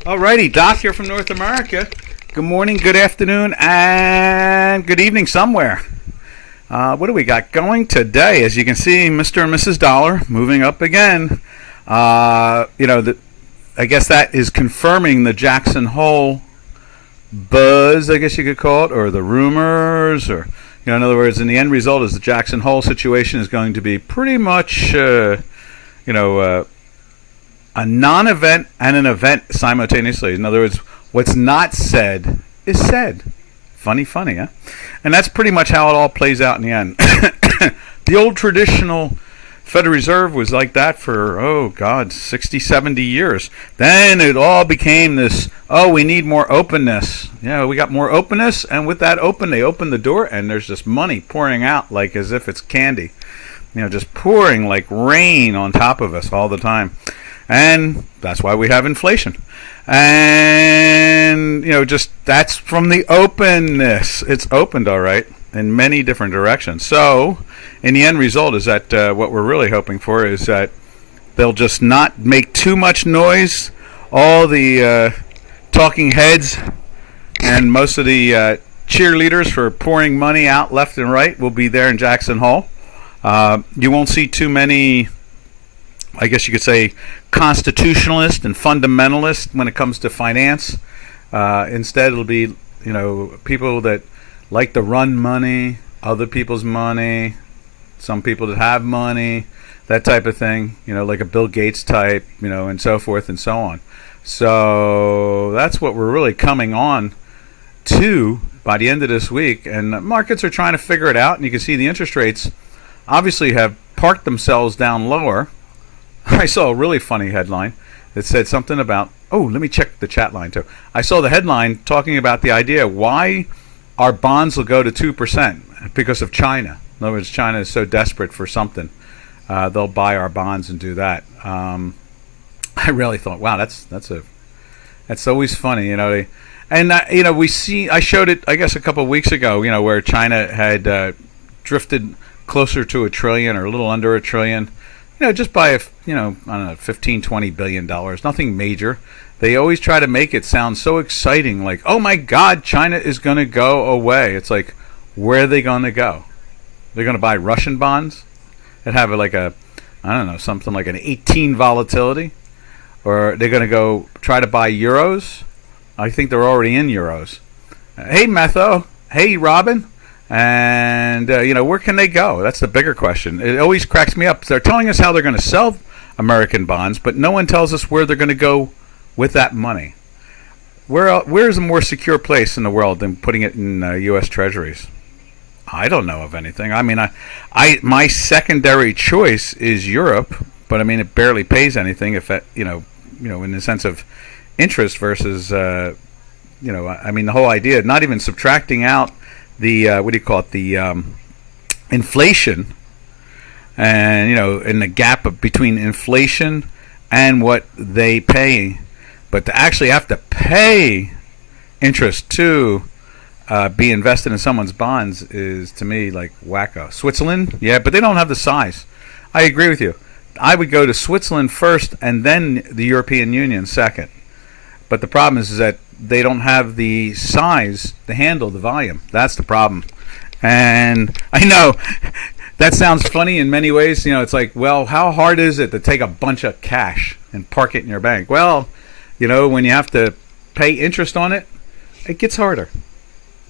Alrighty, Doc here from North America. Good morning, good afternoon, and good evening somewhere. What do we got going today? As you can see, Mr. and Mrs. Dollar moving up again. I guess that is confirming the Jackson Hole buzz, I guess you could call it, or the rumors, or in other words, in the end result is the Jackson Hole situation is going to be pretty much, a non-event and an event simultaneously. In other words, what's not said is said. Funny, huh? And that's pretty much how it all plays out in the end. The old traditional Federal Reserve was like that for, 60, 70 years. Then it all became this, we need more openness. Yeah, we got more openness, and with that they open the door, and there's just money pouring out like as if it's candy. Just pouring like rain on top of us all the time. And that's why we have inflation. And, just that's from the openness. It's opened, all right, in many different directions. So, in the end result is that what we're really hoping for is that they'll just not make too much noise. All the talking heads and most of the cheerleaders for pouring money out left and right will be there in Jackson Hole. You won't see too many, I guess you could say, constitutionalist and fundamentalist when it comes to finance. Instead, it'll be people that like to run money, other people's money, some people that have money, that type of thing. Like a Bill Gates type, and so forth and so on. So that's what we're really coming on to by the end of this week. And the markets are trying to figure it out, and you can see the interest rates obviously have parked themselves down lower. I saw a really funny headline that said something about, let me check the chat line too. I saw the headline talking about the idea why our bonds will go to 2% because of China. In other words, China is so desperate for something, they'll buy our bonds and do that. I really thought, wow, that's always funny, we see. I showed it, I guess, a couple of weeks ago, where China had drifted closer to $1 trillion or a little under $1 trillion. Just by, I don't know, $15-20 billion. Nothing major. They always try to make it sound so exciting, like, oh my God, China is going to go away. It's like, where are they going to go? They're going to buy Russian bonds that have something like an 18 volatility? Or they're going to go try to buy euros? I think they're already in euros. Hey, Metho. Hey, Robin. And, where can they go? That's the bigger question. It always cracks me up. They're telling us how they're going to sell American bonds, but no one tells us where they're going to go with that money. Where's a more secure place in the world than putting it in U.S. Treasuries? I don't know of anything. I mean, my secondary choice is Europe, but I mean, it barely pays anything if it, in the sense of interest versus, the whole idea, not even subtracting out the the inflation, and in the gap between inflation and what they pay, but to actually have to pay interest to be invested in someone's bonds is, to me, like wacko. Switzerland, yeah, but they don't have the size. I agree with you. I would go to Switzerland first and then the European Union second. But the problem is that they don't have the size to handle the volume. That's the problem. And I know that sounds funny in many ways. It's like, well, how hard is it to take a bunch of cash and park it in your bank? Well, when you have to pay interest on it, it gets harder.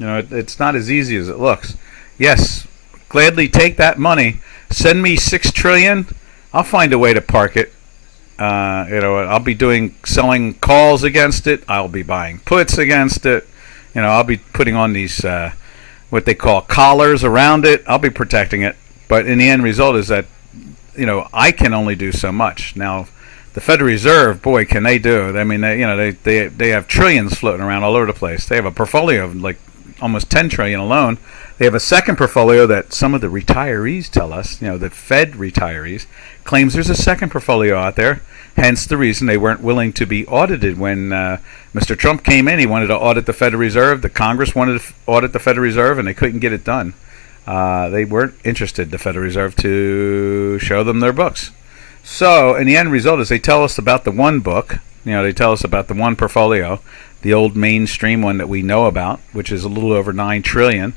It's not as easy as it looks. Yes, gladly take that money. Send me $6 trillion. I'll find a way to park it. I'll be selling calls against it. I'll be buying puts against it. I'll be putting on these what they call collars around it. I'll be protecting it. But in the end result is that I can only do so much. Now, the Federal Reserve, boy, can they do? I mean, they have trillions floating around all over the place. They have a portfolio of like almost 10 trillion alone. They have a second portfolio that some of the retirees tell us, the Fed retirees, claims there's a second portfolio out there. Hence the reason they weren't willing to be audited when Mr. Trump came in. He wanted to audit the Federal Reserve. The Congress wanted to audit the Federal Reserve, and they couldn't get it done. They weren't interested, the Federal Reserve, to show them their books. So, in the end result is they tell us about the one book, They tell us about the one portfolio, the old mainstream one that we know about, which is a little over 9 trillion,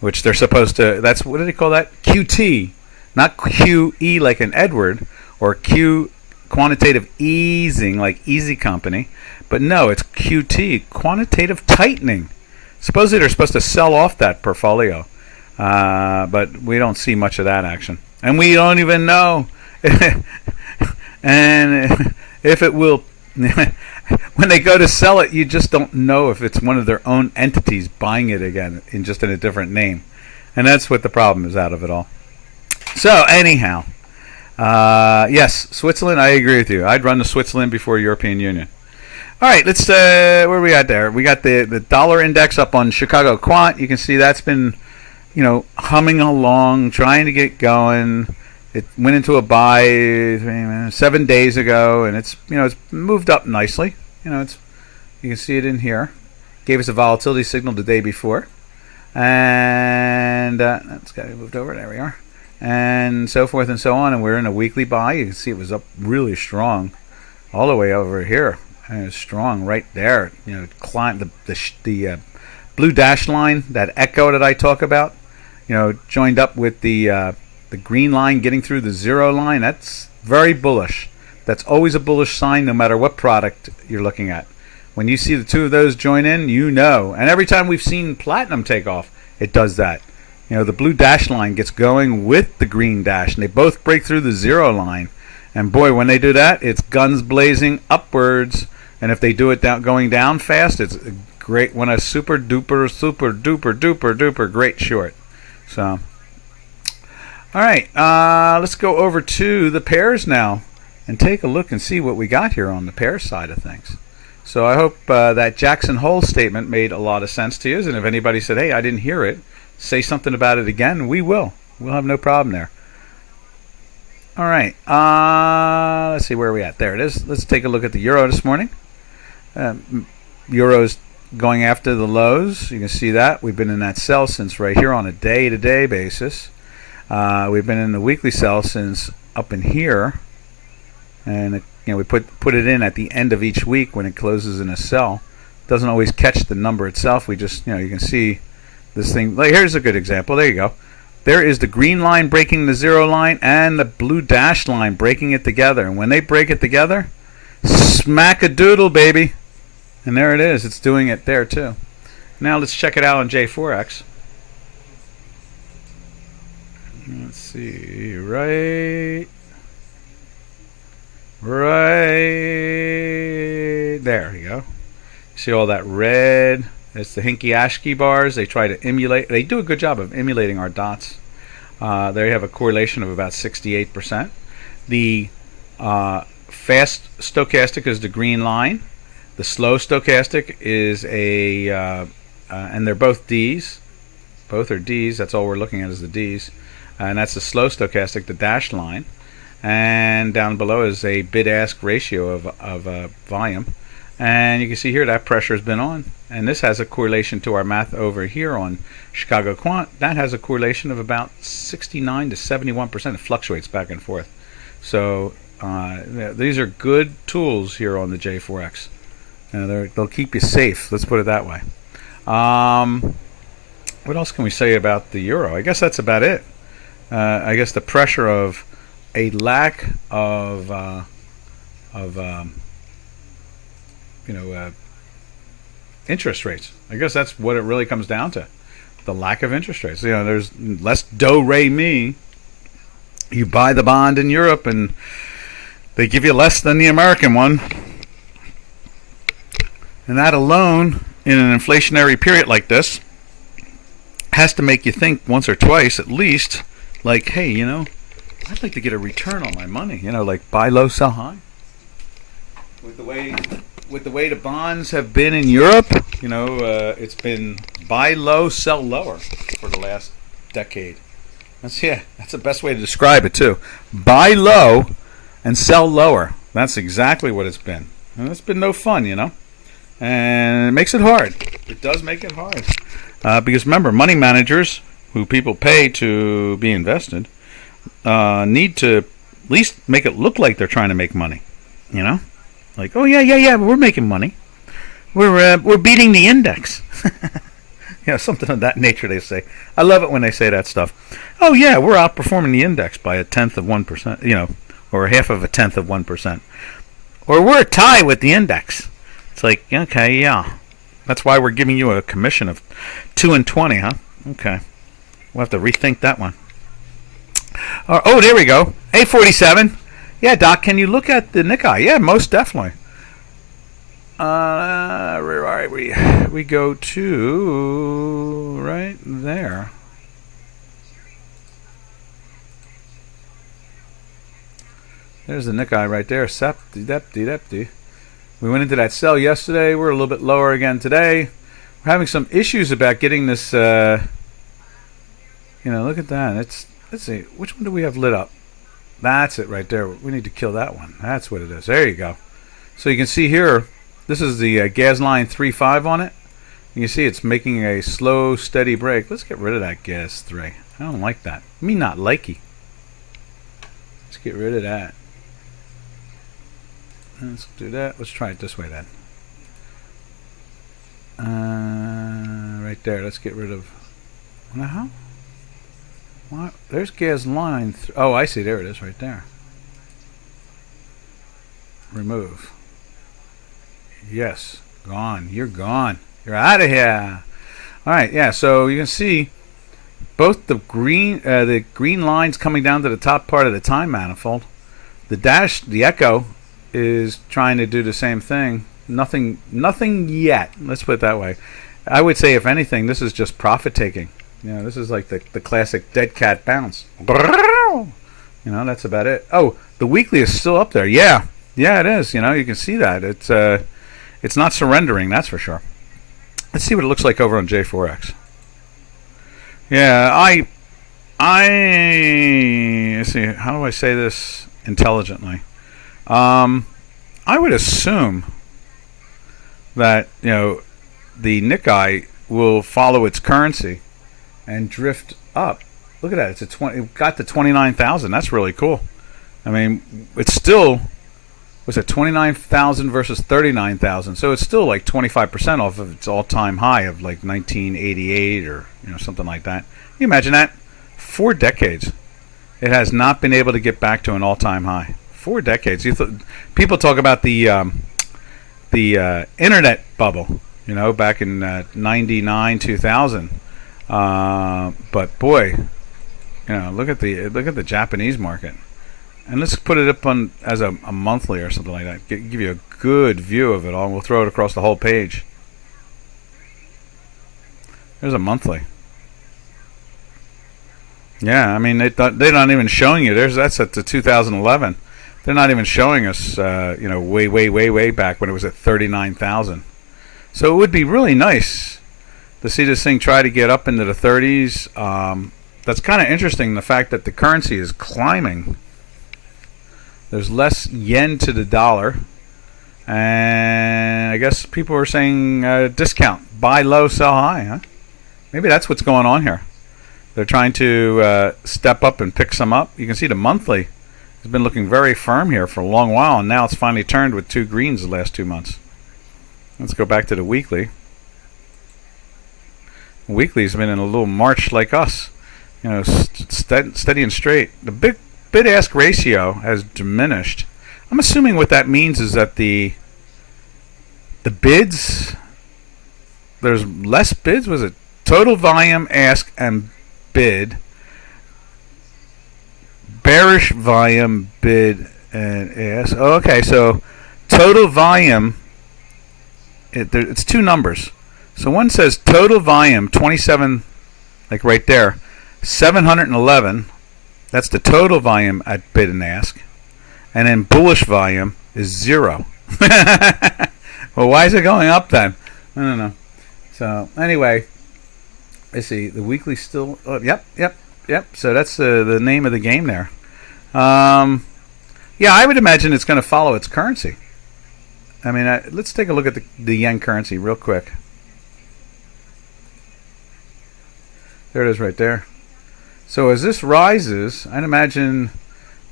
which they're supposed to. That's what do they call that? QT, not QE like an Edward, or Q quantitative easing like Easy Company, but no, it's QT, quantitative tightening. Supposedly they're supposed to sell off that portfolio, but we don't see much of that action, and we don't even know, and if it will. When they go to sell it, you just don't know if it's one of their own entities buying it again in a different name, and that's what the problem is out of it all. So anyhow, yes, Switzerland. I agree with you. I'd run to Switzerland before European Union. All right, let's. Where are we at there? We got the dollar index up on Chicago Quant. You can see that's been, humming along, trying to get going. It went into a buy 7 days ago, and it's moved up nicely. You can see it in here. Gave us a volatility signal the day before, and that's got moved over. There we are, and so forth and so on. And we're in a weekly buy. You can see it was up really strong, all the way over here, and it's strong right there. Climbed the blue dash line, that echo that I talk about. Joined up with the green line getting through the zero line. That's very bullish. That's always a bullish sign no matter what product you're looking at. When you see the two of those join in, And every time we've seen platinum take off, it does that. The blue dash line gets going with the green dash, and they both break through the zero line. And boy, when they do that, it's guns blazing upwards. And if they do it going down fast, it's a great one, a super duper great short. So all right, let's go over to the pairs now and take a look and see what we got here on the pair side of things. So I hope that Jackson Hole statement made a lot of sense to you. And if anybody said, hey, I didn't hear it, say something about it again, we will. We'll have no problem there. All right, let's see where are we at. There it is. Let's take a look at the euro this morning. Euro's going after the lows. You can see that. We've been in that sell since right here on a day-to-day basis. We've been in the weekly sell since up in here, and we put it in at the end of each week when it closes in a sell. Doesn't always catch the number itself. We just you can see this thing. Like, here's a good example. There you go. There is the green line breaking the zero line and the blue dash line breaking it together. And when they break it together, smack a doodle, baby. And there it is. It's doing it there too. Now let's check it out on J4X. Let's see, right there you go. See all that red? It's the Hinky-Ashki bars. They try to emulate. They do a good job of emulating our dots. They have a correlation of about 68%. The fast stochastic is the green line. The slow stochastic is and they're both Ds. Both are Ds. That's all we're looking at is the Ds. And that's the slow stochastic, the dashed line. And down below is a bid-ask ratio of volume. And you can see here that pressure has been on. And this has a correlation to our math over here on Chicago Quant. That has a correlation of about 69 to 71%. It fluctuates back and forth. So these are good tools here on the J4X. They'll keep you safe. Let's put it that way. What else can we say about the euro? I guess that's about it. I guess the pressure of a lack of interest rates. I guess that's what it really comes down to. The lack of interest rates. There's less do-re-mi. You buy the bond in Europe and they give you less than the American one. And that alone, in an inflationary period like this, has to make you think once or twice at least, like, hey, I'd like to get a return on my money. Like buy low, sell high. With the way the bonds have been in Europe, it's been buy low, sell lower for the last decade. That's the best way to describe it too. Buy low and sell lower. That's exactly what it's been. And it's been no fun, And it makes it hard. It does make it hard. Because remember, money managers, who people pay to be invested, need to at least make it look like they're trying to make money, Like, oh yeah, we're making money. We're beating the index. Something of that nature they say. I love it when they say that stuff. Oh yeah, we're outperforming the index by 1/10%, or 0.5%, or we're a tie with the index. It's like, okay, yeah, that's why we're giving you a commission of 2 and 20, huh? Okay, we'll have to rethink that one. Oh, there we go. A47. Yeah, Doc, can you look at the Nikkei? Yeah, most definitely. Where are we? We go to right there. There's the Nikkei right there. Septi. We went into that sell yesterday. We're a little bit lower again today. We're having some issues about getting this. Look at that. Let's see. Which one do we have lit up? That's it right there. We need to kill that one. That's what it is. There you go. So you can see here. This is the gas line 3.5 on it. You can see it's making a slow, steady break. Let's get rid of that gas 3. I don't like that. Me not likey. Let's get rid of that. Let's do that. Let's try it this way then. Right there. Let's get rid of. Now, what? There's gas line. Oh, I see. There it is, right there. Remove. Yes, gone. You're gone. You're out of here. All right. Yeah. So you can see both the green lines coming down to the top part of the time manifold. The echo is trying to do the same thing. Nothing yet. Let's put it that way. I would say, if anything, this is just profit taking. This is like the classic dead cat bounce. That's about it. Oh, the weekly is still up there. Yeah, it is. You can see that. It's not surrendering, that's for sure. Let's see what it looks like over on J4X. Yeah, let's see, how do I say this intelligently? I would assume that, the Nikkei will follow its currency and drift up. Look at that. It got to 29,000. That's really cool. I mean, it's still, was it 29,000 versus 39,000? So it's still like 25% off of its all-time high of like 1988 or something like that. Can you imagine that? 4 decades, it has not been able to get back to an all-time high. 4 decades. People talk about the internet bubble, back in 99, 2000. But boy, look at the Japanese market. And let's put it up on as a monthly or something like that. Give you a good view of it all. We'll throw it across the whole page. There's a monthly. Yeah, I mean they're not even showing you. That's at the 2011. They're not even showing us, way back when it was at 39,000. So it would be really nice to see this thing try to get up into the 30s. That's kind of interesting. The fact that the currency is climbing. There's less yen to the dollar, and I guess people are saying discount, buy low, sell high, huh? Maybe that's what's going on here. They're trying to step up and pick some up. You can see the monthly has been looking very firm here for a long while, and now it's finally turned with 2 greens the last 2 months. Let's go back to the weekly. Weekly's been in a little march like us, steady and straight. The bid-ask ratio has diminished. I'm assuming what that means is that the bids, there's less bids. Was it total volume, ask, and bid? Bearish volume, bid, and ask. Oh, okay, so total volume, it's 2 numbers. So one says total volume 27, like right there, 711. That's the total volume at bid and ask. And then bullish volume is 0. Well, why is it going up then? I don't know. So anyway, let's see. The weekly still. Oh, yep. So that's the name of the game there. Yeah, I would imagine it's going to follow its currency. I mean, let's take a look at the yen currency real quick. There it is right there. So as this rises, I'd imagine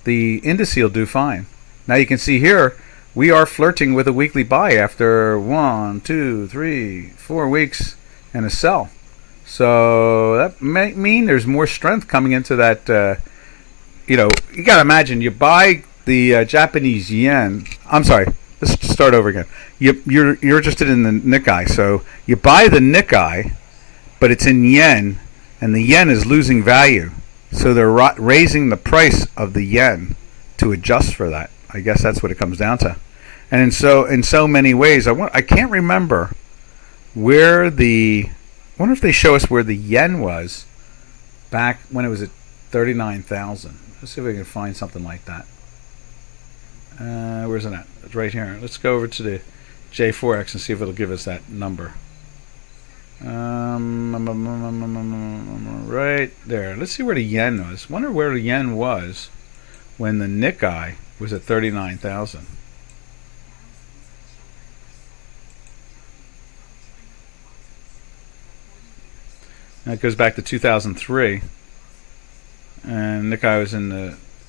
the indice will do fine. Now you can see here, we are flirting with a weekly buy after 1, 2, 3, 4 weeks and a sell. So that may mean there's more strength coming into that. You got to imagine you buy the Japanese yen. I'm sorry. Let's start over again. You're interested in the Nikkei, so you buy the Nikkei, but it's in yen, and the yen is losing value. So they're raising the price of the yen to adjust for that. I guess that's what it comes down to. And in so many ways, I can't remember where I wonder if they show us where the yen was back when it was at 39,000. Let's see if we can find something like that. Where's it at? It's right here. Let's go over to the J4X and see if it'll give us that number. Right there. Let's see where the yen was. Wonder where the yen was when the Nikkei was at 39,000. That goes back to 2003, and Nikkei was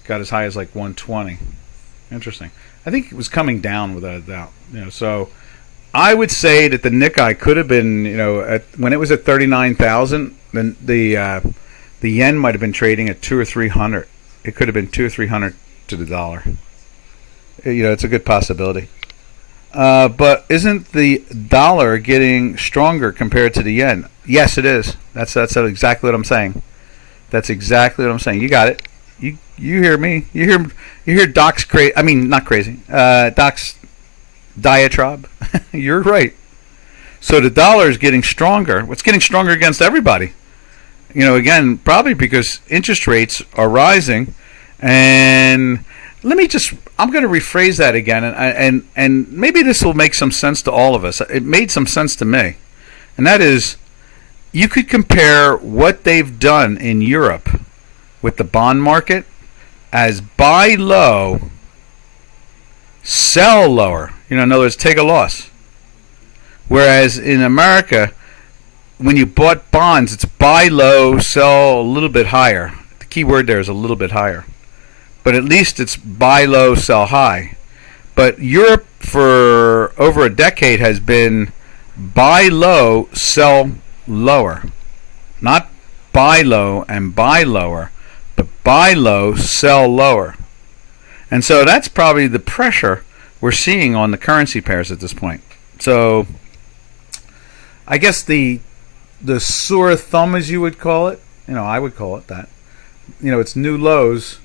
got as high as like 120. Interesting. I think it was coming down without a doubt. So I would say that the Nikkei could have been, when it was at 39,000, then the yen might have been trading at 200 or 300. It could have been 200 or 300 to the dollar. It's a good possibility. But isn't the dollar getting stronger compared to the yen? Yes, it is. That's exactly what I'm saying. That's exactly what I'm saying. You got it. You hear me. You hear Doc's crazy. I mean, not crazy. Doc's diatribe. You're right. So the dollar is getting stronger. What's getting stronger against everybody? Again, probably because interest rates are rising. And I'm going to rephrase that again, and maybe this will make some sense to all of us. It made some sense to me, and that is, you could compare what they've done in Europe with the bond market as buy low, sell lower. In other words, take a loss. Whereas in America, when you bought bonds, it's buy low, sell a little bit higher. The key word there is a little bit higher. But at least it's buy low, sell high. But Europe for over a decade has been buy low, sell lower. Not buy low and buy lower, but buy low, sell lower. And so that's probably the pressure we're seeing on the currency pairs at this point. So I guess the sore thumb, as you would call it, I would call it that. It's new lows.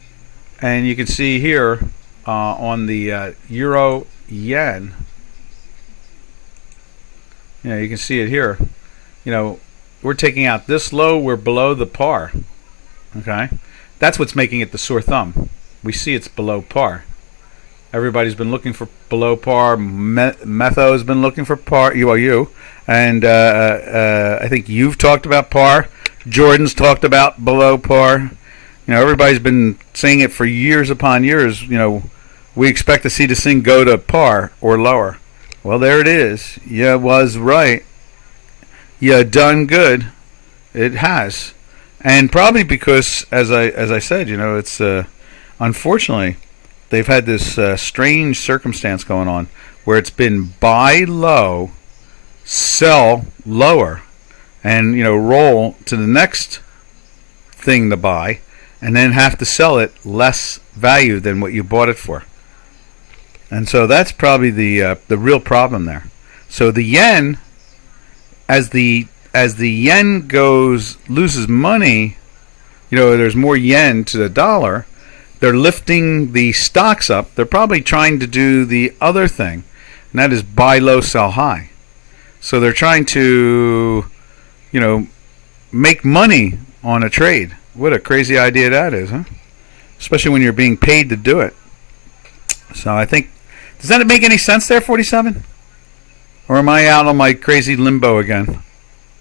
And you can see here on the euro yen, you can see it here. We're taking out this low, we're below the par. Okay? That's what's making it the sore thumb. We see it's below par. Everybody's been looking for below par. Metho has been looking for par. You. And I think you've talked about par. Jordan's talked about below par. Everybody's been saying it for years upon years. We expect to see this thing go to par or lower. Well, there it is. You was right. You done good. It has. And probably because, as I said, it's unfortunately they've had this strange circumstance going on where it's been buy low, sell lower, and roll to the next thing to buy, and then have to sell it less value than what you bought it for. And so that's probably the real problem there. So the yen, as the yen loses money, there's more yen to the dollar. They're lifting the stocks up. They're probably trying to do the other thing, and that is buy low, sell high. So they're trying to, make money on a trade. What a crazy idea that is, huh? Especially when you're being paid to do it. So I think, does that make any sense there, 47? Or am I out on my crazy limbo again?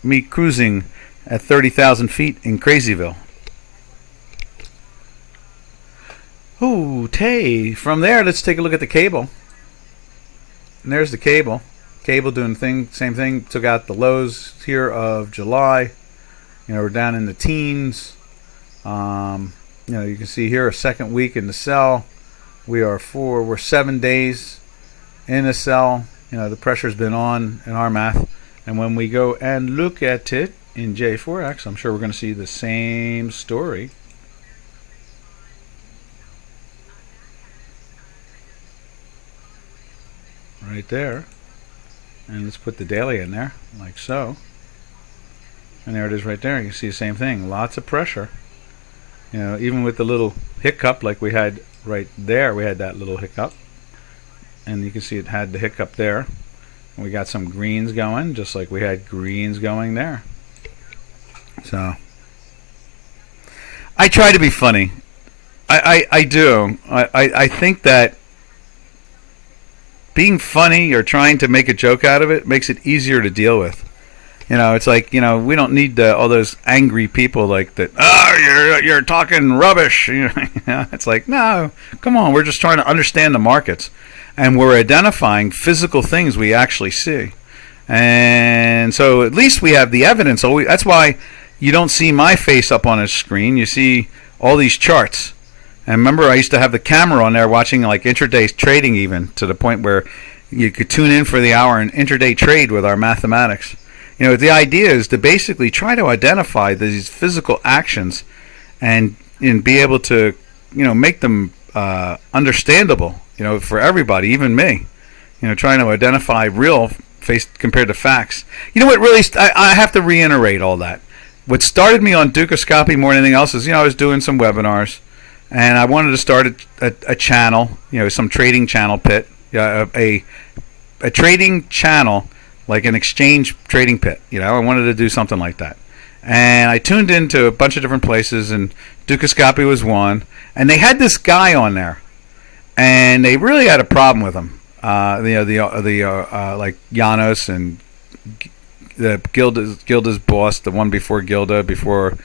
Me cruising at 30,000 feet in Crazyville. Okay, from there, let's take a look at the cable. And there's the cable. Cable doing same thing. Took out the lows here of July. We're down in the teens. You can see here a second week in the sell. We're 7 days in a sell. The pressure's been on in our math. And when we go and look at it in J4X, I'm sure we're going to see the same story. Right there. And let's put the daily in there, like so. And there it is right there. You can see the same thing. Lots of pressure. Even with the little hiccup like we had right there, we had that little hiccup. And you can see it had the hiccup there. And we got some greens going, just like we had greens going there. So, I try to be funny. I do. I think that being funny or trying to make a joke out of it makes it easier to deal with. It's like, we don't need all those angry people like that. Oh, you're talking rubbish. It's like, no, come on. We're just trying to understand the markets, and we're identifying physical things we actually see. And so at least we have the evidence. That's why you don't see my face up on a screen. You see all these charts. And remember, I used to have the camera on there watching like intraday trading, even to the point where you could tune in for the hour and intraday trade with our mathematics. The idea is to basically try to identify these physical actions and be able to, make them understandable, for everybody, even me. Trying to identify real face compared to facts. What really, I have to reiterate all that. What started me on Dukascopy more than anything else is, I was doing some webinars. And I wanted to start a channel, some trading channel pit, a trading channel, like an exchange trading pit. I wanted to do something like that. And I tuned into a bunch of different places, and Dukascopy was one. And they had this guy on there, and they really had a problem with him. Like Janos and the Gilda's boss, the one before Gilda, before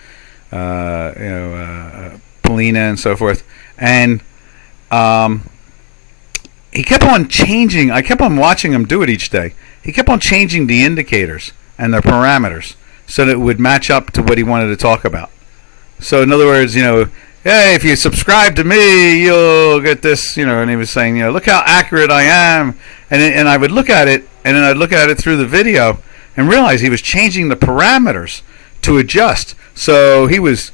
Polina and so forth, and he kept on changing. I kept on watching him do it each day. He kept on changing the indicators and the parameters so that it would match up to what he wanted to talk about. So in other words, hey, if you subscribe to me, you'll get this, and he was saying, look how accurate I am, and I would look at it, and then I'd look at it through the video and realize he was changing the parameters to adjust. So he was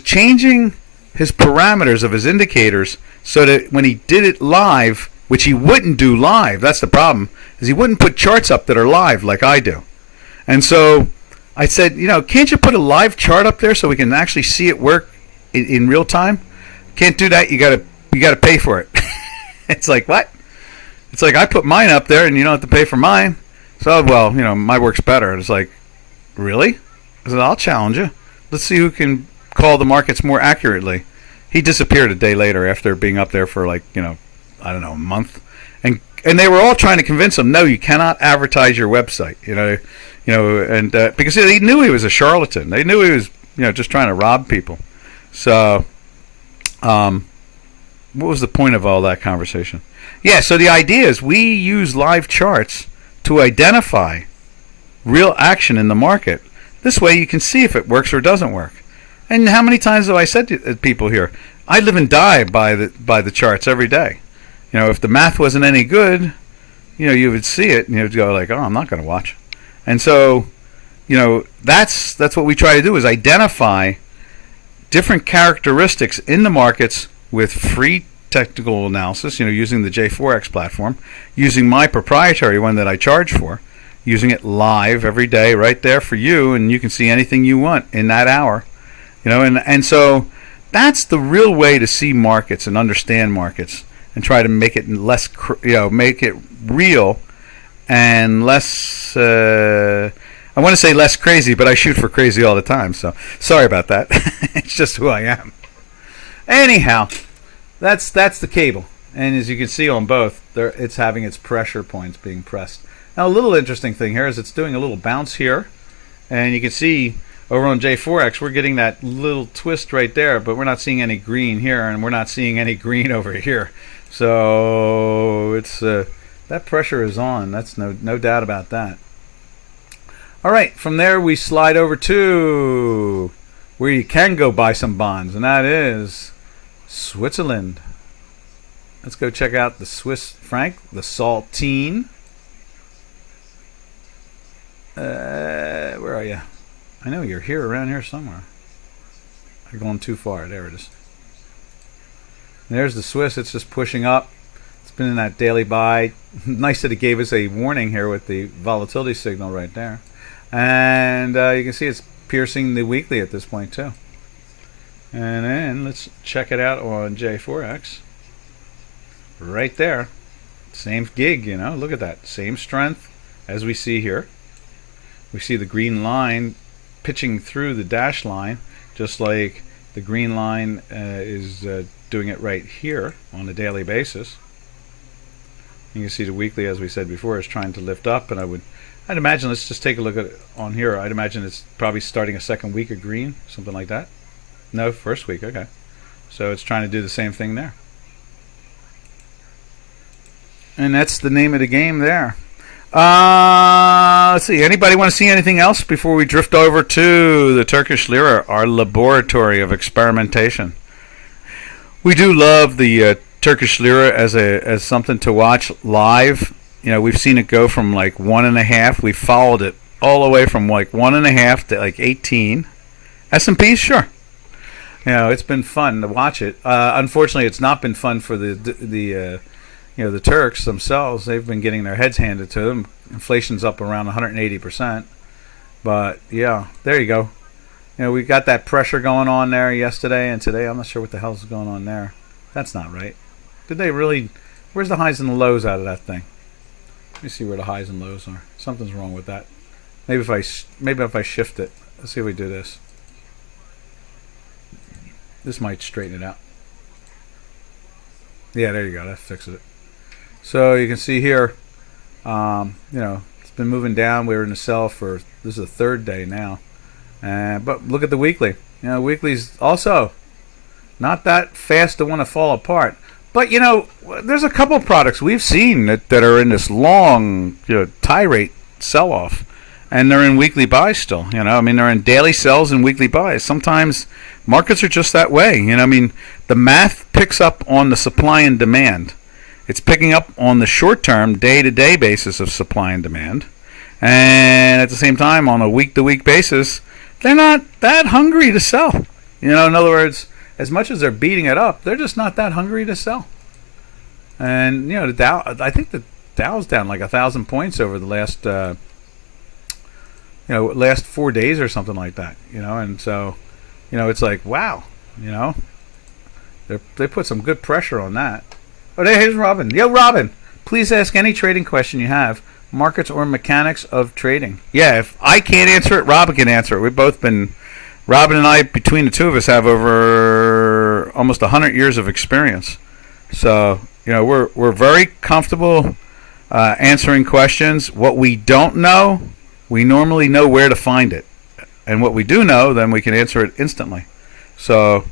changing his parameters of his indicators so that when he did it live, which he wouldn't do live, that's the problem, is he wouldn't put charts up that are live like I do. And so I said, can't you put a live chart up there so we can actually see it work in real time? Can't do that. You gotta pay for it. It's like, what? It's like, I put mine up there and you don't have to pay for mine. So, well, my work's better. It's like, really? I said, I'll challenge you. Let's see who can call the markets more accurately. He disappeared a day later after being up there for like, I don't know, a month. And they were all trying to convince him, no, you cannot advertise your website, and because they knew he was a charlatan. They knew he was, just trying to rob people. So, what was the point of all that conversation? Yeah, so the idea is we use live charts to identify real action in the market. This way you can see if it works or doesn't work. And how many times have I said to people here, I live and die by the charts every day. If the math wasn't any good, you would see it and you'd go like, oh, I'm not going to watch. And so, that's what we try to do, is identify different characteristics in the markets with free technical analysis, using the J4X platform, using my proprietary one that I charge for, using it live every day right there for you, and you can see anything you want in that hour. And so that's the real way to see markets and understand markets, and try to make it less, make it real and less. I want to say less crazy, but I shoot for crazy all the time. So sorry about that. It's just who I am. Anyhow, that's the cable, and as you can see on both, it's having its pressure points being pressed. Now, a little interesting thing here is it's doing a little bounce here, and you can see over on J4X, we're getting that little twist right there, but we're not seeing any green here, and we're not seeing any green over here. So it's that pressure is on. That's no doubt about that. All right, from there we slide over to where you can go buy some bonds, and that is Switzerland. Let's go check out the Swiss franc, the saltine. Where are you? I know you're here, around here somewhere. You're going too far. There it is. There's the Swiss. It's just pushing up. It's been in that daily buy. Nice that it gave us a warning here with the volatility signal right there. And you can see it's piercing the weekly at this point too. And then let's check it out on J4X. Right there. Same gig, you know. Look at that. Same strength as we see here. We see the green line pitching through the dash line, just like the green line is doing it right here on a daily basis. You can see the weekly, as we said before, is trying to lift up, and I'd imagine, let's just take a look at it on here. I'd imagine it's probably starting a second week of green, something like that. No, first week, okay. So it's trying to do the same thing there. And that's the name of the game there. Let's see. Anybody want to see anything else before we drift over to the Turkish Lira, our laboratory of experimentation? We do love the Turkish Lira as something to watch live. You know, we've seen it go from like 1.5. We followed it all the way from like 1.5 to like 18. S&P, sure. You know, it's been fun to watch it. Unfortunately, it's not been fun for the Turks themselves. They've been getting their heads handed to them. Inflation's up around 180%. But yeah, there you go. You know, we got that pressure going on there yesterday and today. I'm not sure what the hell's going on there. That's not right. Did they really? Where's the highs and the lows out of that thing? Let me see where the highs and lows are. Something's wrong with that. Maybe if I shift it. Let's see if we do this. This might straighten it out. Yeah, there you go. That fixes it. So you can see here, it's been moving down. We were in the sell for, this is the third day now. But look at the weekly. You know, weekly's also not that fast to want to fall apart. But, you know, there's a couple of products we've seen that are in this long, tirade sell-off. And they're in weekly buys still. You know, I mean, they're in daily sells and weekly buys. Sometimes markets are just that way. You know, I mean, the math picks up on the supply and demand. It's picking up on the short-term, day-to-day basis of supply and demand. And at the same time, on a week-to-week basis, they're not that hungry to sell. You know, in other words, as much as they're beating it up, they're just not that hungry to sell. And, you know, the Dow, I think the Dow's down like 1,000 points over the last, last 4 days or something like that. You know, and so, you know, it's like, wow, you know, they put some good pressure on that. Oh, here's Robin. Yo, Robin, please ask any trading question you have, markets or mechanics of trading. Yeah, if I can't answer it, Robin can answer it. We've both been, Robin and I, between the two of us, have over almost 100 years of experience. So, you know, we're very comfortable answering questions. What we don't know, we normally know where to find it. And what we do know, then we can answer it instantly. So,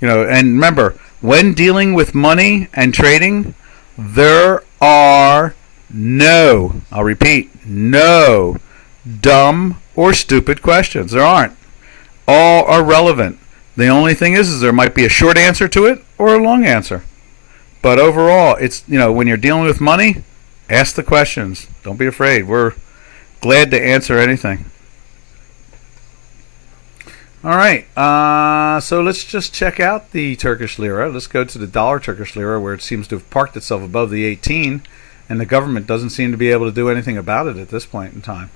you know, and remember, when dealing with money and trading, there are no, I'll repeat, no dumb or stupid questions. There aren't. All are relevant. The only thing is there might be a short answer to it or a long answer. But overall, it's, you know, when you're dealing with money, ask the questions. Don't be afraid. We're glad to answer anything. All right, so let's just check out the Turkish Lira. Let's go to the dollar Turkish Lira, where it seems to have parked itself above the 18, and the government doesn't seem to be able to do anything about it at this point in time.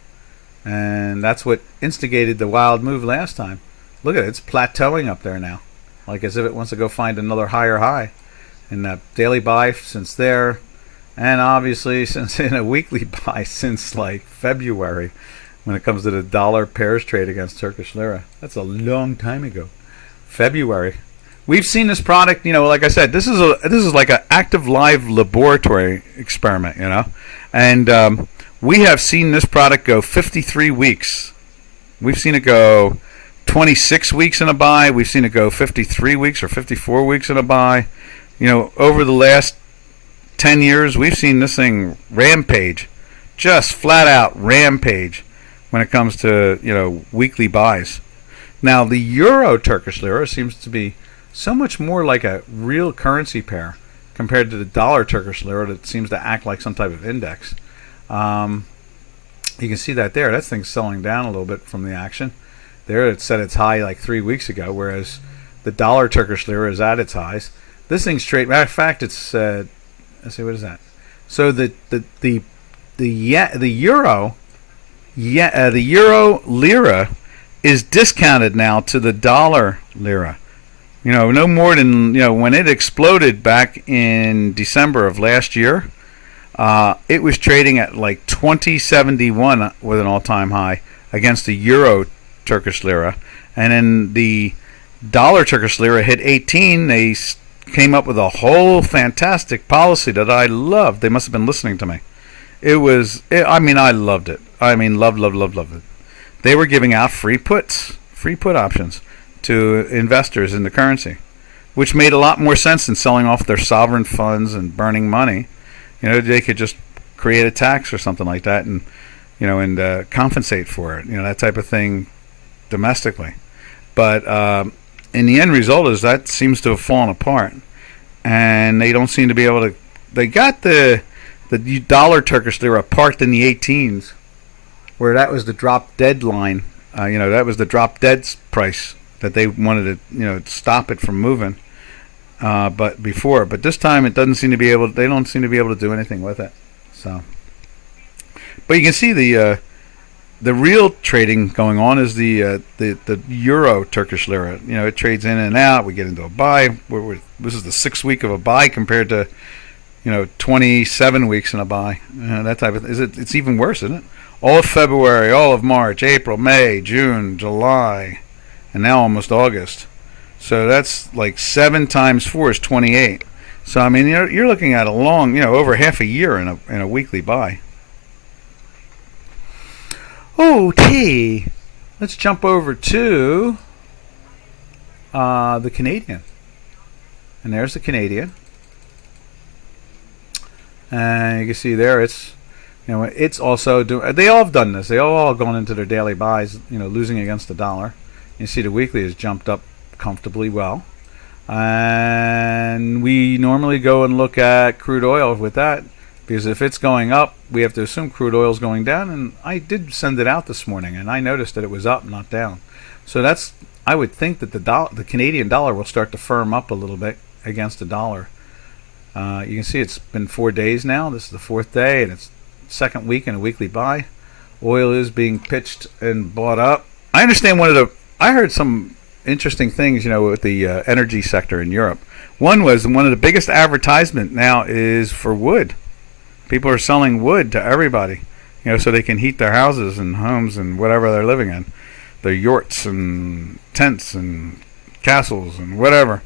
And that's what instigated the wild move last time. Look at it, it's plateauing up there now, like as if it wants to go find another higher high. In that daily buy since there, and obviously since in a weekly buy since like February, when it comes to the dollar pairs trade against Turkish Lira. That's a long time ago. February. We've seen this product, you know, like I said, this is like an active live laboratory experiment, you know. And we have seen this product go 53 weeks. We've seen it go 26 weeks in a buy. We've seen it go 53 weeks or 54 weeks in a buy. You know, over the last 10 years, we've seen this thing rampage. Just flat out rampage when it comes to, you know, weekly buys. Now, the Euro Turkish Lira seems to be so much more like a real currency pair compared to the dollar Turkish lira that seems to act like some type of index. You can see that there. That thing's selling down a little bit from the action. There it set its high like 3 weeks ago, whereas the dollar Turkish lira is at its highs. This thing's trading. Matter of fact, it's let's see, what is that? So the euro lira is discounted now to the dollar lira. No more than when it exploded back in December of last year. It was trading at like 2071 with an all-time high against the euro Turkish lira, and then the dollar Turkish lira hit 18. They came up with a whole fantastic policy that I loved. They must have been listening to me. I loved it. Loved it. They were giving out free put options to investors in the currency, which made a lot more sense than selling off their sovereign funds and burning money. They could just create a tax or something like that, and compensate for it. That type of thing domestically. But in the end result is that seems to have fallen apart, and they don't seem to be able to. They got the dollar Turkish lira parked in the 18s, where that was the drop dead line. That was the drop dead price that they wanted to stop it from moving. But this time it doesn't seem to be able. They don't seem to be able to do anything with it. So, but you can see the real trading going on is the euro Turkish lira. It trades in and out. We get into a buy. This is the 6th week of a buy compared to 27 weeks in a buy. That type of it's even worse, isn't it? All of February, all of March, April, May, June, July, and now almost August. So that's like 7 times 4 is 28. So you're looking at a long, over half a year in a weekly buy. Okay, let's jump over to the Canadian, and there's the Canadian, and you can see there it's it's also doing. They all have done this. They all gone into their daily buys, losing against the dollar. You see the weekly has jumped up comfortably well, and we normally go and look at crude oil with that, because if it's going up, we have to assume crude oil is going down. And I did send it out this morning, and I noticed that it was up, not down. So I would think that the Canadian dollar will start to firm up a little bit against the dollar. You can see it's been 4 days now. This is the 4th day, and it's second week in a weekly buy. Oil is being pitched and bought up. I understand I heard some interesting things, with the energy sector in Europe. One was one of the biggest advertisement now is for wood. People are selling wood to everybody, so they can heat their houses and homes and whatever they're living in, their yurts and tents and castles and whatever.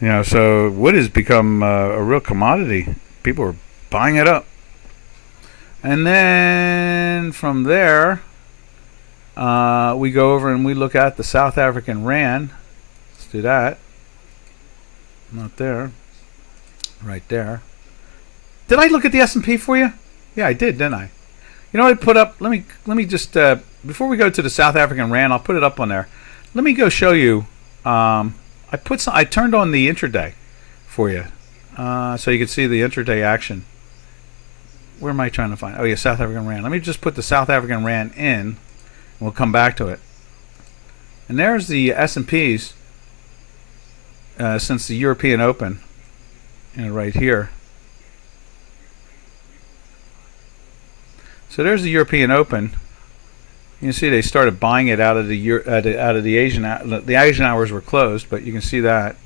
So wood has become a real commodity. People are buying it up. And then from there, we go over and we look at the South African rand. Let's do that. Not there. Right there. Did I look at the S&P for you? Yeah, I did, didn't I? I put up. Let me just before we go to the South African rand, I'll put it up on there. Let me go show you. I turned on the intraday for you, so you can see the intraday action. Where am I trying to find? Oh yeah, South African rand. Let me just put the South African rand in. We'll come back to it. And there's the S&Ps since the European Open, right here. So there's the European Open. You can see they started buying it out of the Asian. The Asian hours were closed, but you can see that.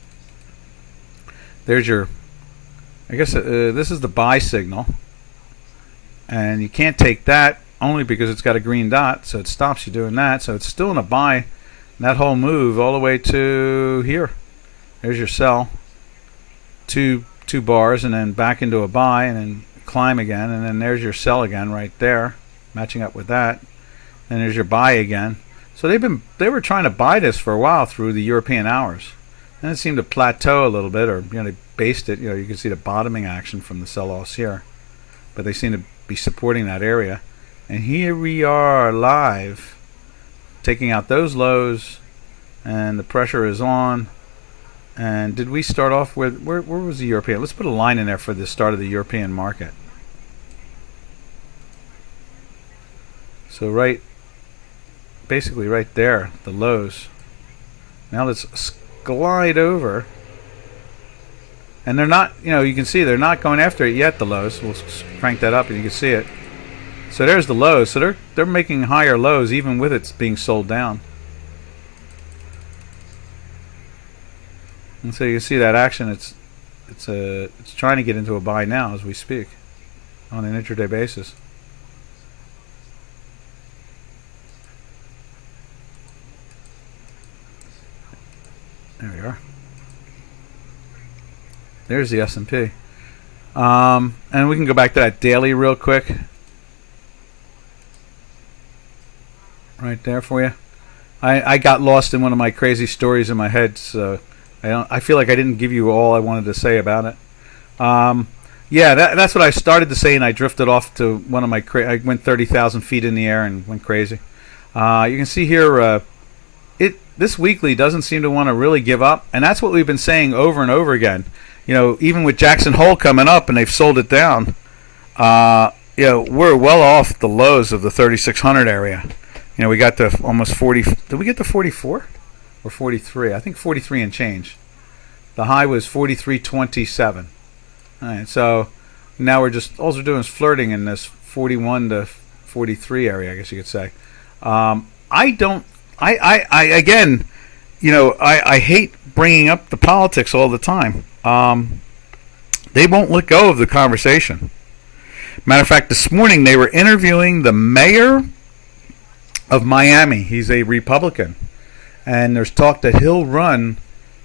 There's your. I guess this is the buy signal, and you can't take that only because it's got a green dot, so it stops you doing that. So it's still in a buy. That whole move all the way to here. There's your sell. Two bars, and then back into a buy, and then climb again, and then there's your sell again right there, matching up with that. And there's your buy again. So they were trying to buy this for a while through the European hours, and it seemed to plateau a little bit, or they based it. You can see the bottoming action from the sell-offs here, but they seem to be supporting that area. And here we are live, taking out those lows, and the pressure is on, And did we start off with where was the European? Let's put a line in there for the start of the European market. So basically right there, the lows. Now let's glide over. And they're not, you can see they're not going after it yet, the lows. We'll crank that up and you can see it. So there's the lows. So they're making higher lows even with it being sold down. And so you can see that action. It's trying to get into a buy now as we speak on an intraday basis. There we are. There's the S&P. And we can go back to that daily real quick. Right there for you. I got lost in one of my crazy stories in my head, so I feel like I didn't give you all I wanted to say about it. Yeah, that's what I started to say, and I drifted off to one of my I went 30,000 feet in the air and went crazy. You can see here, this weekly doesn't seem to want to really give up, and that's what we've been saying over and over again. Even with Jackson Hole coming up and they've sold it down, we're well off the lows of the 3,600 area. We got to almost 40. Did we get to 44 or 43? I think 43 and change. The high was 43.27. All right, so now all we're doing is flirting in this 41 to 43 area, I guess you could say. I hate bringing up the politics all the time. They won't let go of the conversation. Matter of fact, this morning they were interviewing the mayor of Miami. He's a Republican, and there's talk that he'll run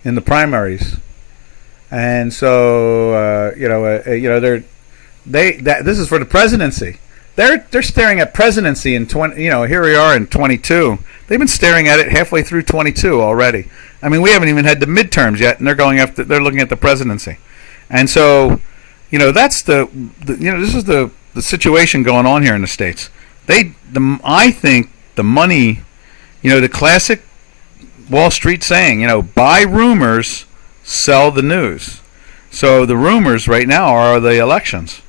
in the primaries. And so, this is for the presidency. They're staring at presidency in 20. Here we are in 22. They've been staring at it halfway through 22 already. I mean, we haven't even had the midterms yet, and they're looking at the presidency. And so, that's this is the situation going on here in the States. I think the money, the classic Wall Street saying, buy rumors, sell the news. So the rumors right now are the elections.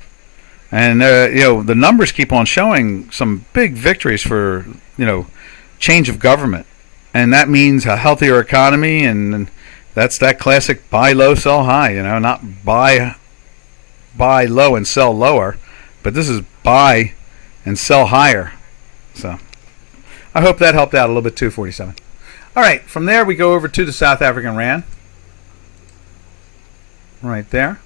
And, the numbers keep on showing some big victories for, change of government. And that means a healthier economy, and that's that classic buy low, sell high, not buy low and sell lower. But this is buy and sell higher. So I hope that helped out a little bit too, 47. All right, from there we go over to the South African Rand. Right there.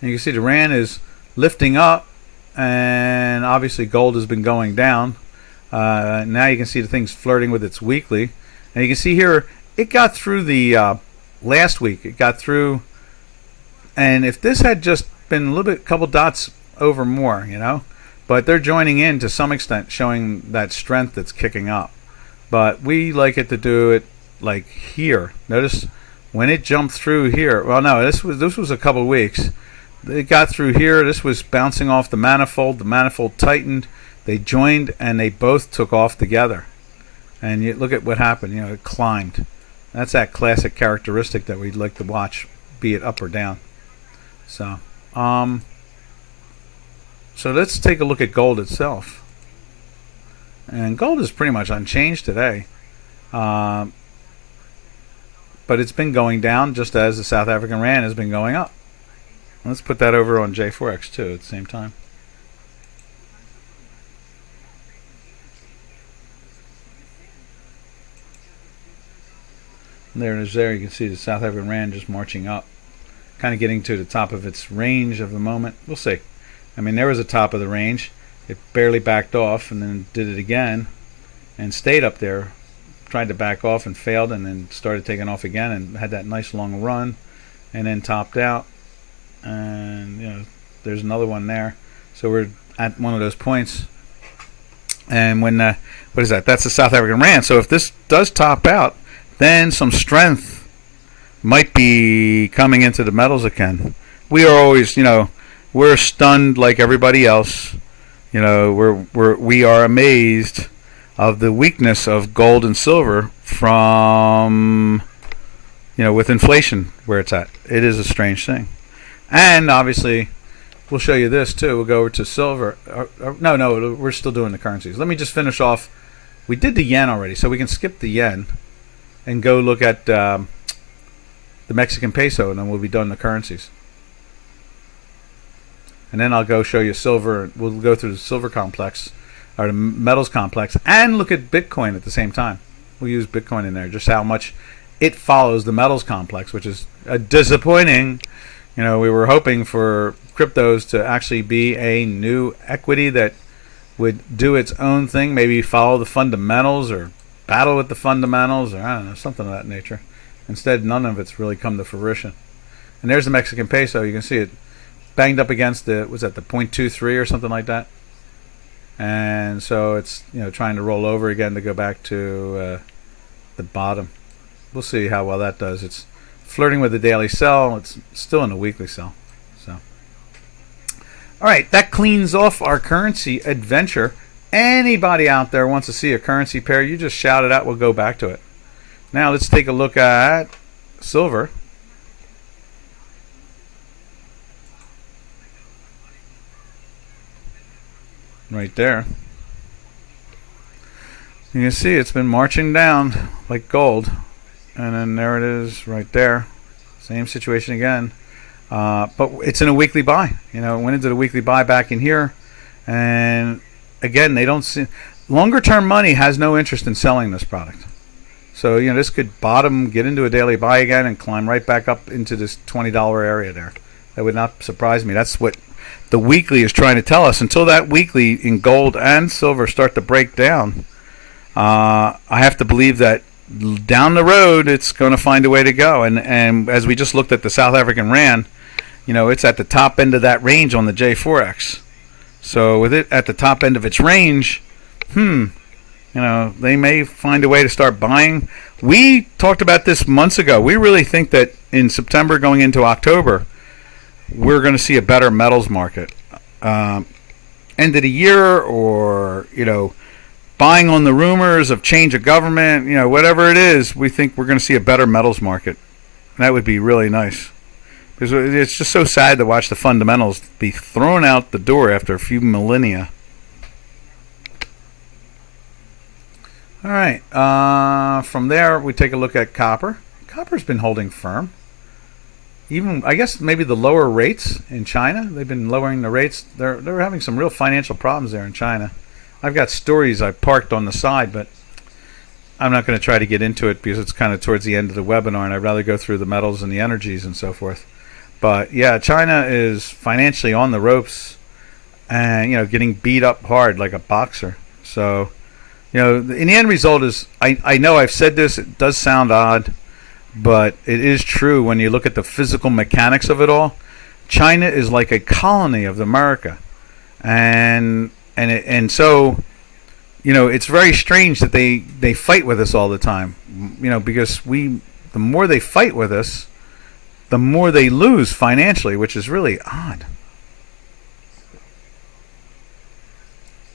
And you can see the Rand is lifting up, and obviously gold has been going down. Now you can see the thing's flirting with its weekly. And you can see here, it got through the last week. It got through, and if this had just been a couple dots over more, but they're joining in to some extent, showing that strength that's kicking up. But we like it to do it like here. Notice when it jumped through here. Well, no, this was a couple weeks. It got through here. This was bouncing off the manifold. The manifold tightened. They joined, and they both took off together. And you look at what happened. It climbed. That's that classic characteristic that we'd like to watch, be it up or down. So let's take a look at gold itself. And gold is pretty much unchanged today. But it's been going down just as the South African Rand has been going up. Let's put that over on J4X too at the same time. There it is there. You can see the South African Rand just marching up. Kind of getting to the top of its range of the moment. We'll see. I mean, there was a top of the range. It barely backed off and then did it again and stayed up there. Tried to back off and failed, and then started taking off again and had that nice long run and then topped out. And, there's another one there. So we're at one of those points. And when, what is that? That's the South African Rand. So if this does top out, then some strength might be coming into the metals again. We are always, we're stunned like everybody else. We are amazed of the weakness of gold and silver from with inflation where it's at, it is a strange thing. And obviously, we'll show you this too. We'll go over to silver. No, we're still doing the currencies. Let me just finish off. We did the yen already, so we can skip the yen and go look at the Mexican peso, and then we'll be done the currencies. And then I'll go show you silver. We'll go through the silver complex, or the metals complex, and look at Bitcoin at the same time. We'll use Bitcoin in there, just how much it follows the metals complex, which is disappointing. We were hoping for cryptos to actually be a new equity that would do its own thing, maybe follow the fundamentals or battle with the fundamentals, or I don't know, something of that nature. Instead, none of it's really come to fruition. And there's the Mexican peso. You can see it banged up against the 0.23 or something like that. And so it's trying to roll over again to go back to the bottom. We'll see how well that does. It's flirting with the daily sell. It's still in the weekly sell. So, all right, that cleans off our currency adventure. Anybody out there wants to see a currency pair, you just shout it out. We'll go back to it. Now let's take a look at silver. Right there. You can see it's been marching down like gold. And then there it is right there. Same situation again. But it's in a weekly buy. It went into the weekly buy back in here. And again, they don't see... Longer term money has no interest in selling this product. So, this could bottom, get into a daily buy again, and climb right back up into this $20 area there. That would not surprise me. That's what the weekly is trying to tell us. Until that weekly in gold and silver start to break down, I have to believe that down the road it's going to find a way to go. And as we just looked at the South African Rand, it's at the top end of that range on the J4X. So with it at the top end of its range, they may find a way to start buying. We talked about this months ago. We really think that in September going into October, we're going to see a better metals market. End of the year, or, buying on the rumors of change of government, whatever it is, we think we're going to see a better metals market. And that would be really nice. Because it's just so sad to watch the fundamentals be thrown out the door after a few millennia. All right. From there, we take a look at copper. Copper's been holding firm. Even, I guess, maybe the lower rates in China. They've been lowering the rates. They're having some real financial problems there in China. I've got stories I parked on the side, but I'm not going to try to get into it because it's kind of towards the end of the webinar, and I'd rather go through the metals and the energies and so forth. But yeah, China is financially on the ropes and, getting beat up hard like a boxer. So, in the end result is, I know I've said this, it does sound odd, but it is true when you look at the physical mechanics of it all. China is like a colony of America. And so, it's very strange that they fight with us all the time. Because the more they fight with us, the more they lose financially, which is really odd.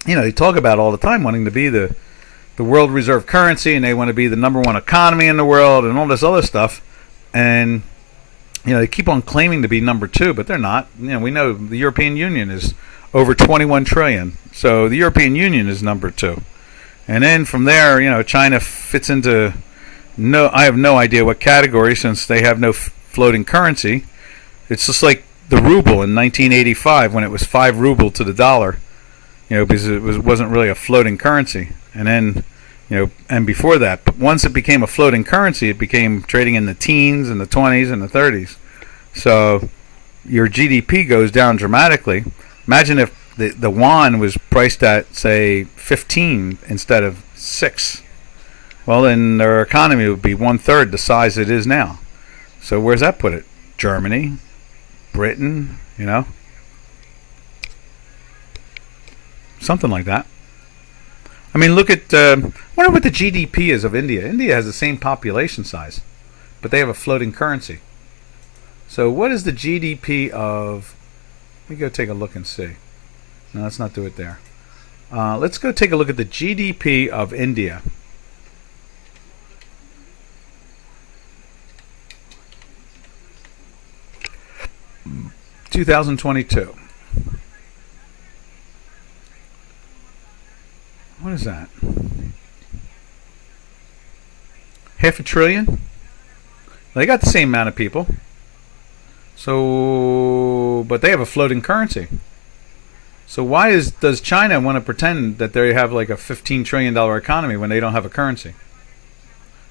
They talk about all the time wanting to be the world reserve currency, and they want to be the number one economy in the world and all this other stuff. And, they keep on claiming to be number two, but they're not. We know the European Union is over 21 trillion. So the European Union is number two. And then from there, China fits into I have no idea what category, since they have no floating currency. It's just like the ruble in 1985 when it was 5 ruble to the dollar, because it wasn't really a floating currency. And then, and before that, but once it became a floating currency, it became trading in the teens and the 20s and the 30s. So your GDP goes down dramatically. Imagine if the yuan was priced at, say, 15 instead of 6. Well, then their economy would be 1/3 the size it is now. So where's that put it? Germany, Britain, something like that. I mean, look at, wonder what the GDP is of India. India has the same population size, but they have a floating currency. So what is the GDP of, let me go take a look and see. No, let's not do it there. Let's go take a look at the GDP of India. 2022. What is that? Half a trillion? They got the same amount of people. So, but they have a floating currency. So why does China want to pretend that they have like a $15 trillion economy when they don't have a currency?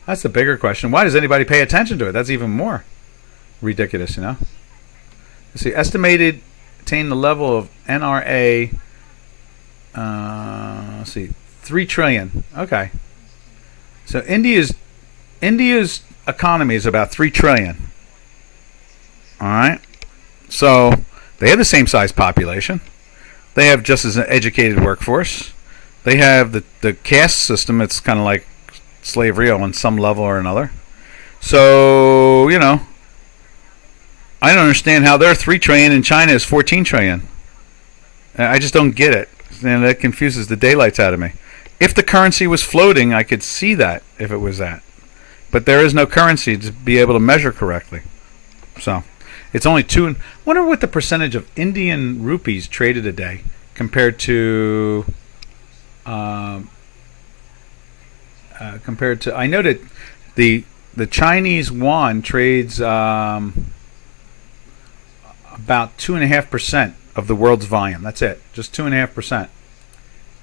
That's the bigger question. Why does anybody pay attention to it? That's even more ridiculous, you know? Let's see, estimated attain the level of NRA, let's see, 3 trillion. Okay. So India's economy is about 3 trillion. All right. So they have the same size population. They have just as an educated workforce. They have the caste system. It's kind of like slavery on some level or another. So, you know, I don't understand how they're 3 trillion and China is 14 trillion. I just don't get it. And that confuses the daylights out of me. If the currency was floating, I could see that if it was that. But there is no currency to be able to measure correctly. So it's only 2. Wonder what the percentage of Indian rupees traded a day compared to I know that the Chinese yuan trades about 2.5% of the world's volume. That's it, just 2.5%.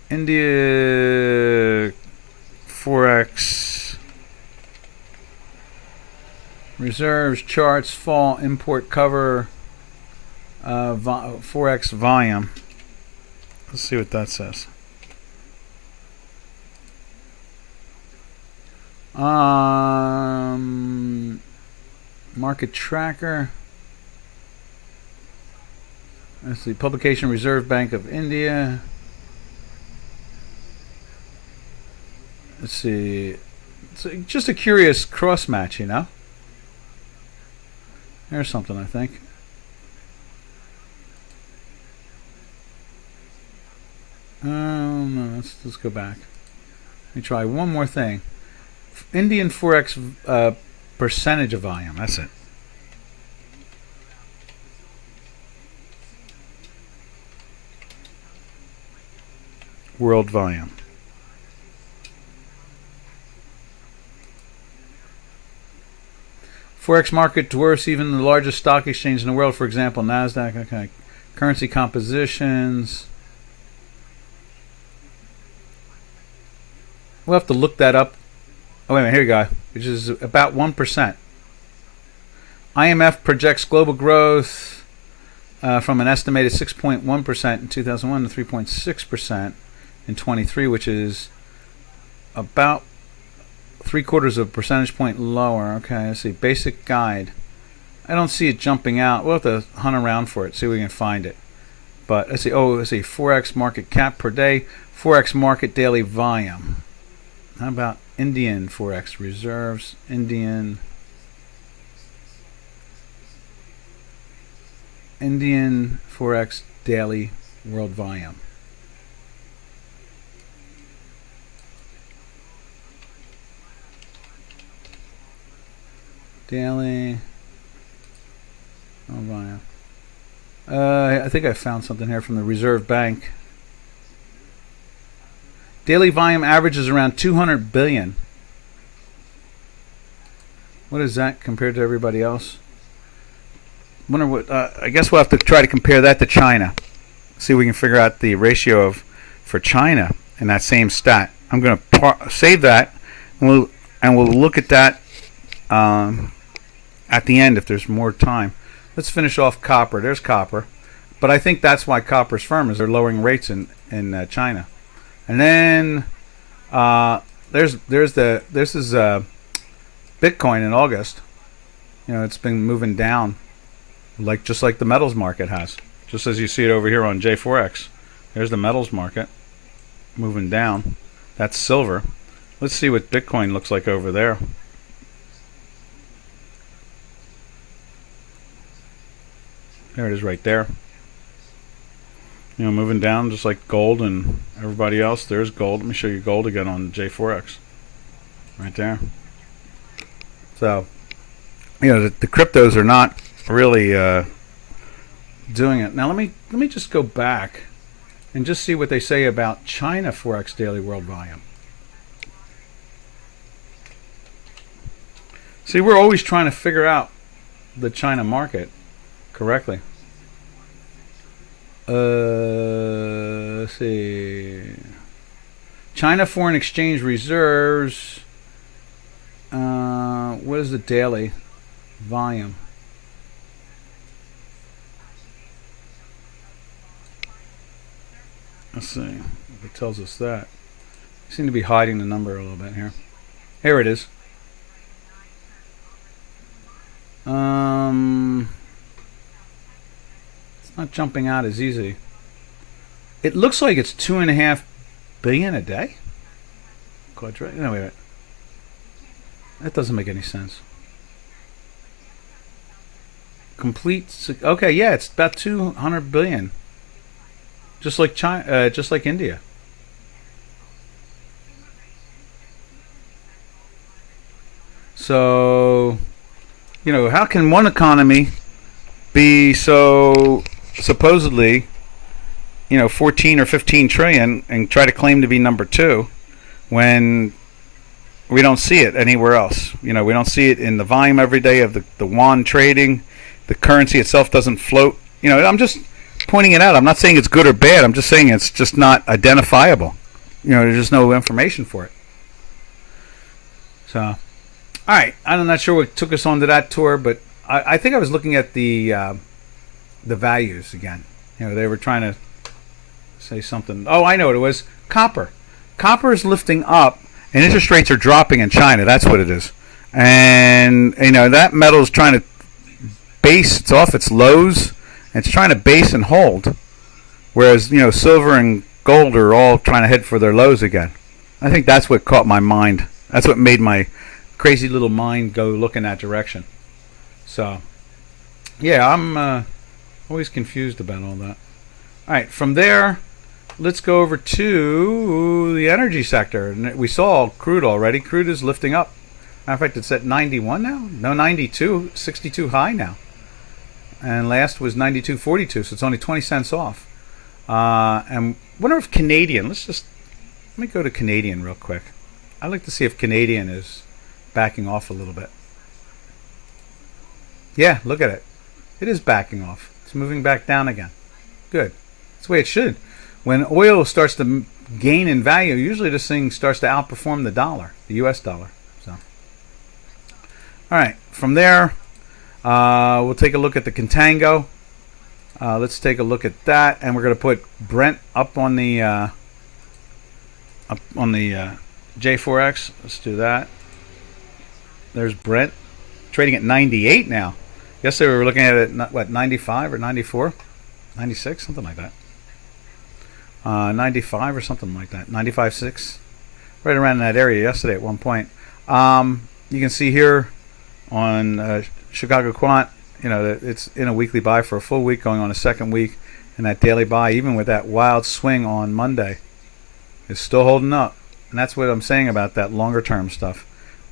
India Forex reserves, charts, fall, import cover, Forex volume. Let's see what that says. Market tracker. Let's see, publication Reserve Bank of India. Let's see. It's just a curious cross match, you know. There's something, I think. No, let's go back. Let me try one more thing. Indian Forex percentage of volume. That's it. World volume. Forex market dwarfs even the largest stock exchange in the world, for example, NASDAQ. Okay. Currency compositions. We'll have to look that up. Oh, wait a minute. Here we go. Which is about 1%. IMF projects global growth from an estimated 6.1% in 2001 to 3.6% in 23, which is about 0.75 of a percentage point lower. Okay, let's see. Basic guide. I don't see it jumping out. We'll have to hunt around for it, see if we can find it. But let's see. Oh, let's see. Forex market cap per day. Forex market daily volume. How about Indian Forex reserves? Indian Forex daily world volume. Daily volume. I think I found something here from the Reserve Bank. Daily volume averages around 200 billion. What is that compared to everybody else? Wonder what. I guess we'll have to try to compare that to China. See if we can figure out the ratio for China in that same stat. I'm going to save that, and we'll look at that at the end if there's more time. Let's finish off copper. There's copper, but I think that's why copper's firm is they're lowering rates in China. And then this is Bitcoin in August. You know, it's been moving down, just like the metals market has. Just as you see it over here on J4X. There's the metals market moving down. That's silver. Let's see what Bitcoin looks like over there. There it is right there. You know, moving down just like gold and everybody else. There's gold. Let me show you gold again on J4X. Right there. So, you know, the cryptos are not really doing it. Now let me just go back and just see what they say about China Forex daily world volume. See, we're always trying to figure out the China market correctly. Let's see. China foreign exchange reserves. What is the daily volume? Let's see if it tells us that. I seem to be hiding the number a little bit here. Here it is. It's not jumping out as easy. It looks like it's 2.5 billion a day. No, wait. That doesn't make any sense. Okay, yeah, it's about 200 billion. Just like China, just like India. So, how can one economy be so supposedly, 14 or 15 trillion and try to claim to be number 2 when we don't see it anywhere else? We don't see it in the volume every day of the yuan trading. The currency itself doesn't float. I'm just pointing it out. I'm not saying it's good or bad. I'm just saying it's just not identifiable. There's just no information for it. So, all right. I'm not sure what took us onto that tour, but I think I was looking at the values again. They were trying to say something. Oh, I know what it was. Copper. Copper is lifting up, and interest rates are dropping in China. That's what it is. And that metal is trying to base. It's off its lows. It's trying to base and hold, whereas silver and gold are all trying to head for their lows again. I think that's what caught my mind. That's what made my crazy little mind go look in that direction. So, yeah, I'm always confused about all that. All right, from there, let's go over to the energy sector. We saw crude already. Crude is lifting up. Matter of fact, it's at 91 now. No, 92, 62 high now. And last was 92.42, so it's only 20 cents off. And wonder if Canadian. Let me go to Canadian real quick. I'd like to see if Canadian is backing off a little bit. Yeah, look at it. It is backing off. It's moving back down again. Good. That's the way it should. When oil starts to gain in value, usually this thing starts to outperform the dollar, the U.S. dollar. So, all right. From there, we'll take a look at the contango. Let's take a look at that, and we're going to put Brent up on the J4X. Let's do that. There's Brent trading at 98 now. Yesterday we were looking at it at 95 or 94, 96, something like that. 95 or something like that. 95.6, right around in that area yesterday at one point. You can see here on Chicago Quant, that it's in a weekly buy for a full week, going on a second week, and that daily buy, even with that wild swing on Monday, is still holding up. And that's what I'm saying about that longer term stuff.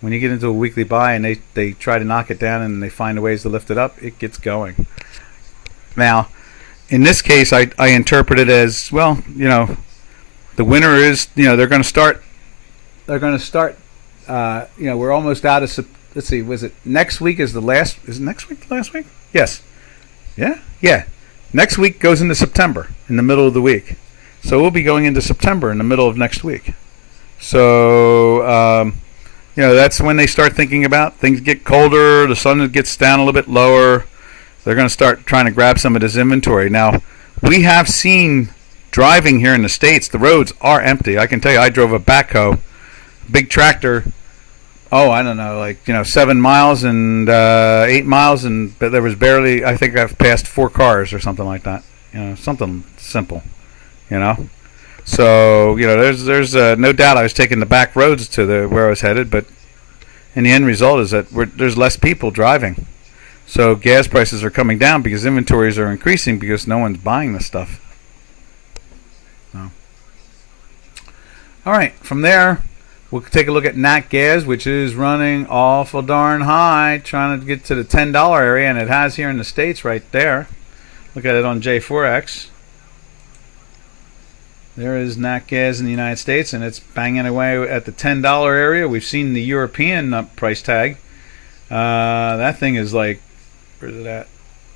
When you get into a weekly buy and they try to knock it down and they find ways to lift it up, it gets going. Now, in this case, I interpret it as, well, the winner is, they're going to start, we're almost out of, let's see, was it next week is next week the last week? Yes. Yeah. Next week goes into September in the middle of the week. So we'll be going into September in the middle of next week. So, that's when they start thinking about things get colder, the sun gets down a little bit lower. They're going to start trying to grab some of this inventory. Now, we have seen driving here in the States, the roads are empty. I can tell you, I drove a backhoe, big tractor, I don't know, 7 miles and 8 miles, but there was barely, I think I've passed 4 cars or something like that. Something simple, So, there's no doubt I was taking the back roads to where I was headed, but in the end result is that there's less people driving. So gas prices are coming down because inventories are increasing because no one's buying the stuff. So, all right, from there, we'll take a look at Nat Gas, which is running awful darn high, trying to get to the $10 area, and it has here in the States right there. Look at it on J4X. There is nat gas in the United States, and it's banging away at the $10 area. We've seen the European price tag. That thing is like, where's it at?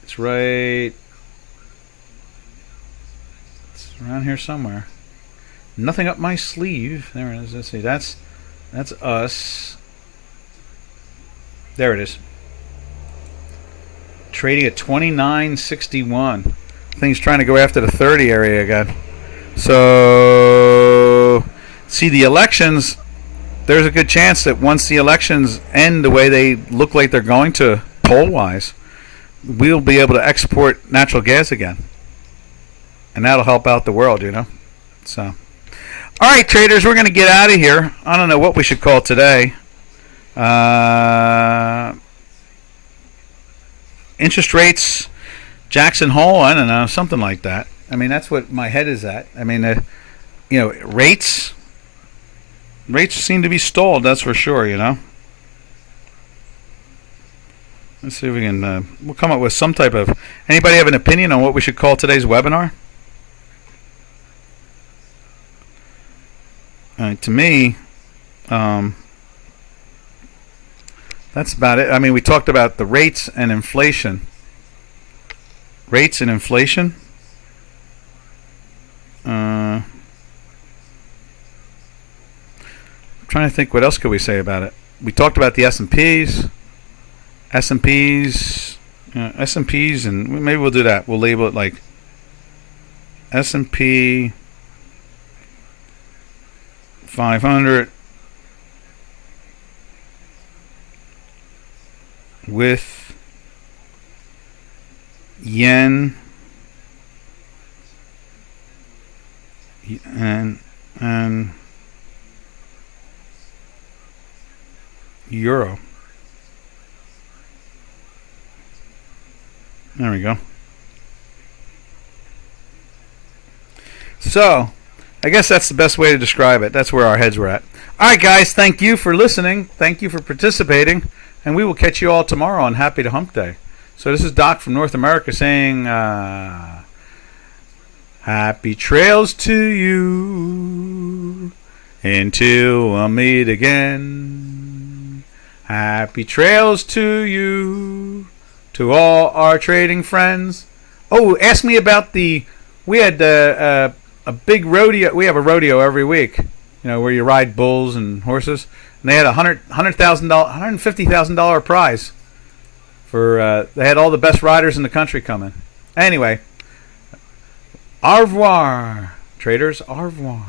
It's right, it's around here somewhere. Nothing up my sleeve. There it is. Let's see. That's us. There it is. Trading at 29.61. Thing's trying to go after the 30 area again. So, see, the elections, there's a good chance that once the elections end the way they look like they're going to, poll-wise, we'll be able to export natural gas again. And that'll help out the world, you know. So, all right, traders, we're going to get out of here. I don't know what we should call today. Interest rates, Jackson Hole, I don't know, something like that. I mean, that's what my head is at. I mean, you know, rates seem to be stalled, that's for sure, you know. Let's see if we can, we'll come up with some type of, anybody have an opinion on what we should call today's webinar? To me, that's about it. I mean, we talked about the rates and inflation. Rates and inflation. Trying to think what else could we say about it. We talked about the S&Ps, and maybe we'll do that. We'll label it like S&P 500 with yen and euro. There we go. So, I guess that's the best way to describe it. That's where our heads were at. All right, guys, thank you for listening. Thank you for participating. And we will catch you all tomorrow on Happy to Hump Day. So this is Doc from North America saying, happy trails to you until I meet again. Happy trails to you, to all our trading friends. Oh, ask me about we had a big rodeo. We have a rodeo every week, you know, where you ride bulls and horses. And they had $150,000 prize for. They had all the best riders in the country coming. Anyway, au revoir, traders. Au revoir.